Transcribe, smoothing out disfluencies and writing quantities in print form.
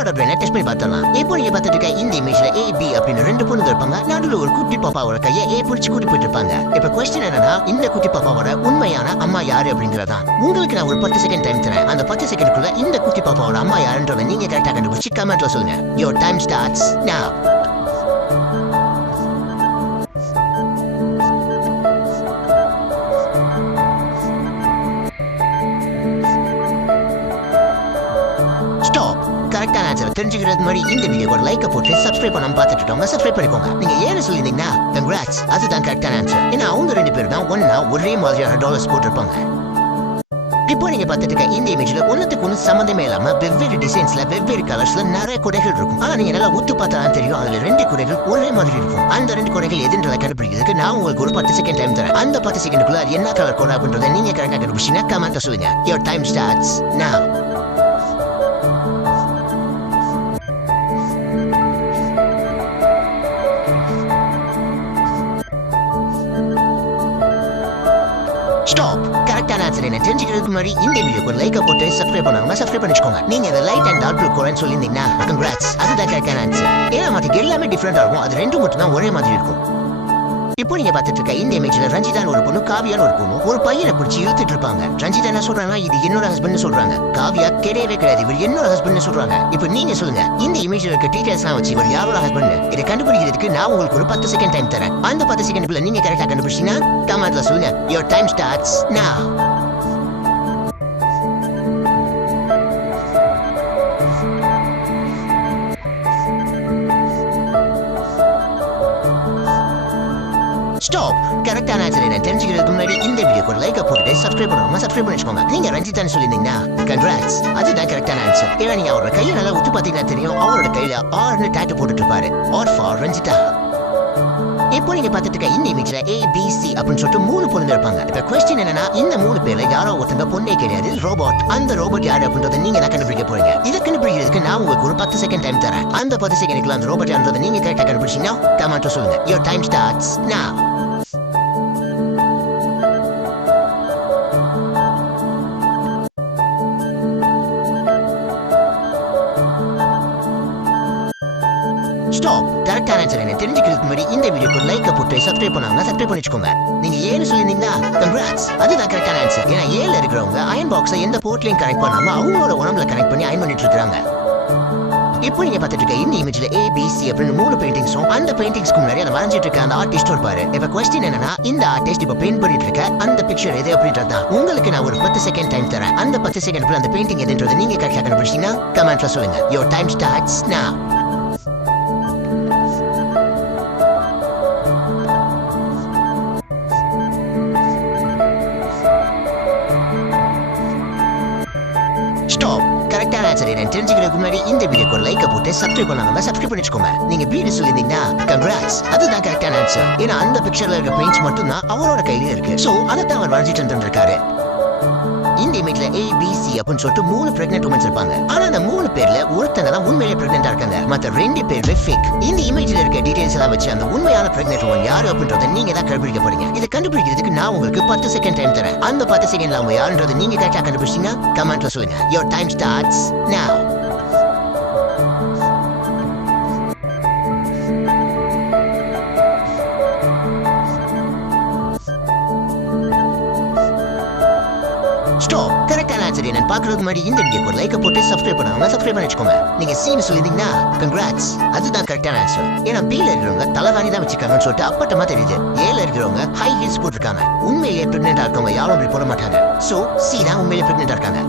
உங்களோட பிரெயினை டெஸ்ட் பண்ணி பார்த்தலாம். இப்போ நீங்க பார்த்துட்டு இருக்க இந்த இமேஜ்ல A B அப்படின்னு ரெண்டு பொண்ணுங்க இருப்பாங்க. நடுவில் ஒரு குட்டி பாப்பாவோட கையை A பிடிச்சு கூட்டி போயிட்டு இருப்பாங்க. இப்ப கொஸ்டின் என்னன்னா, இந்த குட்டி பாப்பாவோட உண்மையான அம்மா யாரு அப்படிங்கறதான். உங்களுக்கு நான் ஒரு 10 செகண்ட் டைம் தரேன். அந்த 10 செகண்டுக்குள்ள இந்த குட்டி பாப்பாவோட அம்மா யாருன்றத நீங்க கரெக்டா கண்டுபிடிச்சு கமெண்ட்ல சொல்லுங்க. Your time starts now. கரெக்டான ஆன்சர் தெரிஞ்சுக்கிறது மாதிரி இந்த வீடியோ ஒரு லைக் போட்டு சப்ஸ்கிரைப் பண்ணாம பார்த்துட்டோம். சப்ஸ்கிரைப் பண்ணிக்கோங்க. நீங்க ஏன்னு சொல்லியிருந்தீங்கன்னா கங்க்ராட்ஸ், அதுதான் கரெக்டான ஆன்சர். ஏன்னா அவங்க ரெண்டு பேரும் தான் ஒன்னா ஒரே மாதிரியான டாலர்ஸ் போட்டிருப்பாங்க. இப்போ நீங்க பார்த்துட்டு இருக்க இந்த இமேஜ்ல ஒன்னுக்கு ஒன்று சம்மந்தமே இல்லாம வெவ்வேறு டிசைன்ஸ்ல வெவ்வேறு கலர்ஸ்ல நிறைய குடைகள் இருக்கும். ஆனா நீங்க நல்லா உத்து பார்த்தா தெரியும், அதுல ரெண்டு குடைகள் ஒரே மாதிரி இருக்கும். அந்த ரெண்டு குடைகள் எதுன்றதை கண்டுபிடிக்கிறதுக்கு நான் உங்களுக்கு ஒரு 10 செகண்ட் டைம் தரேன். அந்த 10 செகண்டுக்குள்ள அது என்ன கலர் கோட் அப்படின்றத நீங்க கரெக்டா கண்டுபிடிச்சீங்கன்னா கமெண்ட்ல சொல்லுங்க. Your time starts now. Stop. கரெக்டான ஆன்சர் என்ன தெரிஞ்சுக்கிறதுக்கு முன்னாடி இந்த வீடியோக்கு லைக் போட்டு சப்ஸ்கிரைப் பண்ணாம சப்ஸ்கிரைப் பண்ணிக்கோங்க. நீங்க இந்த லைட் அண்ட் டார்க் ப்ளூ கோலன்னு சொல்லியிருந்தீங்கன்னா கங்க்ராட்ஸ், அதுதான் கரெக்டான ஆன்சர். ஏன்னா மற்ற எல்லாமே டிஃப்ரெண்டா இருக்கும், அது ரெண்டு மட்டும் தான் ஒரே மாதிரி இருக்கும். இப்போ நீங்க பார்த்துட்டு இருக்க இந்த இமேஜ்ல ரஞ்சிதான் ஒரு பொண்ணு, காவியான்னு ஒரு பொண்ணு ஒரு பையனை பிடிச்சி இழுத்துட்டு இருப்பாங்க. ரஞ்சிதா என்ன சொல்றாங்க, இது என்னோட ஹஸ்பண்ட் சொல்றாங்க. காவியா கிடையவே கிடையாது, இவர் என்னோட ஹஸ்பண்ட் சொல்றாங்க. இப்போ நீங்க சொல்லுங்க, இந்த இமேஜ்ல இருக்க டீடைல்ஸ் எல்லாம் வச்சு இவர் யாரோட ஹஸ்பண்ட் இதை கண்டுபிடிக்கிறதுக்கு நான் உங்களுக்கு ஒரு 10 செகண்ட் டைம் தரேன். அந்த 10 செகண்டுக்குள்ள நீங்க கரெக்டா கண்டுபிடிச்சீங்கன்னா கமெண்ட்ல சொல்லுங்க. Your time starts now. Stop. கரெக்டான ஆன்சர் என்ன தெரிஞ்சுக்கிறதுக்கு முன்னாடி இந்த வீடியோக்கு ஒரு லைக் போட்டு சப்ஸ்கிரைப் பண்ணாம சப்ஸ்கிரைப் பண்ணிக்கோங்க. நீங்க ரஞ்சிதான்னு சொல்லியிருந்தீங்கன்னா கங்க்ராட்ஸ், அதுதான் கரெக்டான ஆன்சர். ஏன்னா நீங்க அவரோட கையை நல்லா உத்து பார்த்தீங்கன்னா தெரியும், அவரோட கையில ஆர்னு டாட்டூ போட்டுட்டு இருப்பாரு. R for Ranjitha. இப்போ நீங்க பார்த்துட்டு இருக்க இந்த இமேஜ்ல A B C அப்படின்னு சொல்லிட்டு 3 பொண்ணுங்க இருப்பாங்க. இப்ப கொஸ்டின் என்னன்னா, இந்த 3 பேர்ல யாரோ ஒருத்தங்க பொண்ணே கிடையாது, ரோபோட். அந்த ரோபோட் யாரு அப்படின்றத நீங்க தான் கண்டுபிடிக்க போறீங்க. இதை கண்டுபிடிக்கிறதுக்கு நான் உங்களுக்கு ஒரு 10 செகண்ட் டைம் தரேன். அந்த 10 செகண்டுக்குள்ள அந்த ரோபோட் யாருன்றதை நீங்க கரெக்டா கண்டுபிடிச்சீங்கன்னா கமெண்ட்ல சொல்லுங்க. Your time starts now. Stop. கரெக்டான ஆன்சர் என்ன தெரிஞ்சுக்கிறதுக்கு முன்னாடி இந்த வீடியோக்கு லைக் போட்டு சப்ஸ்கிரைப் பண்ணாம சப்ஸ்கிரைப் பண்ணிக்கோங்க. நீங்க ஏன்னு சொல்லியிருந்தீங்கன்னா கங்க்ராட்ஸ், அதுதான் கரெக்டான ஆன்சர். ஏன்னா ஏல இருக்கிறவங்க அயன் பாக்ஸை எந்த போர்ட்லயும் கனெக்ட் பண்ணாம அவங்களோட உடம்புல கனெக்ட் பண்ணி அயன் பண்ணிட்டு இருக்காங்க. இப்போ நீங்க பார்த்துட்டு இருக்க இந்த இமேஜ்ல A B C அப்படின்னு 3 பெயிண்டிங்ஸும் அந்த பெயிண்டிங்ஸ்க்கு முன்னாடி அதை வரைஞ்சிட்டு இருக்க அந்த ஆர்டிஸ்ட் இருப்பாரு. இப்ப கொஸ்டின் என்னன்னா, இந்த ஆர்டிஸ்ட் இப்ப பெயிண்ட் பண்ணிட்டு இருக்க அந்த பிக்சர் எது அப்படின்றதா. உங்களுக்கு நான் ஒரு 10 செகண்ட் டைம் தரேன். அந்த 10 செகண்ட்ல அந்த பெயிண்டிங் எதுன்றது நீங்க கரெக்டா கண்டுபிடிச்சீங்கன்னா கமெண்ட்ல சொல்லுங்க. Your time starts now. Stop. கரெக்டான ஆன்சர் என்ன தெரிஞ்சுக்கிறதுக்கு முன்னாடி இந்த வீடியோக்கு ஒரு லைக் போட்டு சப்ஸ்கிரைப் பண்ணாம சப்ஸ்கிரைப் பண்ணிக்கோங்க. நீங்க வீடு சொல்லியிருந்தீங்கன்னா கங்க்ராட்ஸ், அதுதான் கரெக்டான ஆன்சர். ஏன்னா அந்த பிக்சர்ல இருக்க பெயிண்ட்ஸ் மட்டும் தான் அவரோட கையில இருக்கு. சோ அதைத்தான் அவர் வரைஞ்சிட்டு இருந்திருக்காரு. இந்த இமேஜ்ல A B C அப்படின்னு சொல்லிட்டு 3 பிரெக்னென்ட் உமன்ஸ் இருப்பாங்க. ஆனா அந்த 3 பேர்ல ஒருத்தங்க தான் உண்மையிலே பிரெக்னென்ட்டா இருக்காங்க, மத்த 2 பேர் ஃபேக். இந்த இமேஜ்ல இருக்க டீடைல்ஸ் எல்லாம் வச்சு அந்த உண்மையான பிரெக்னென்ட் உமன் யாரு அப்படின்றத நீங்க தான் கண்டுபிடிக்க போறீங்க. இதை கண்டுபிடிக்கிறதுக்கு நான் உங்களுக்கு 10 செகண்ட் டைம் தரேன். அந்த 10 செகண்ட்ல அவங்க யாருன்றதை நீங்க கரெக்டா கண்டுபிடிச்சீங்கன்னா கமெண்ட்ல சொல்லுங்க. Your time starts now. Stop. கரெக்டான ஆன்சர் என்ன பாக்குறதுக்கு முன்னாடி இந்த வீடியோக்கு லைக் போட்டு சப்ஸ்கிரைப் பண்ணாம சப்ஸ்கிரைப் பண்ணிக்கோங்க. நீங்க சீன் சொல்லியிருந்தீங்கன்னா கங்க்ராட்ஸ், அதுதான் கரெக்டான ஆன்சர். ஏன்னா B ல இருக்கிறவங்க தலைவாணி தான் வச்சிருக்காங்கன்னு சொல்லிட்டு அப்பட்டமா தெரியுது. A ல இருக்கிறவங்க ஹை ஹீல்ஸ் போட்டிருக்காங்க. உண்மையிலேயே பிரெக்னென்ட்டா இருக்கவங்க யாரும் அப்படி போட மாட்டாங்க. சோ C தான் உண்மையிலேயே பிரெக்னென்ட்டா இருக்காங்க.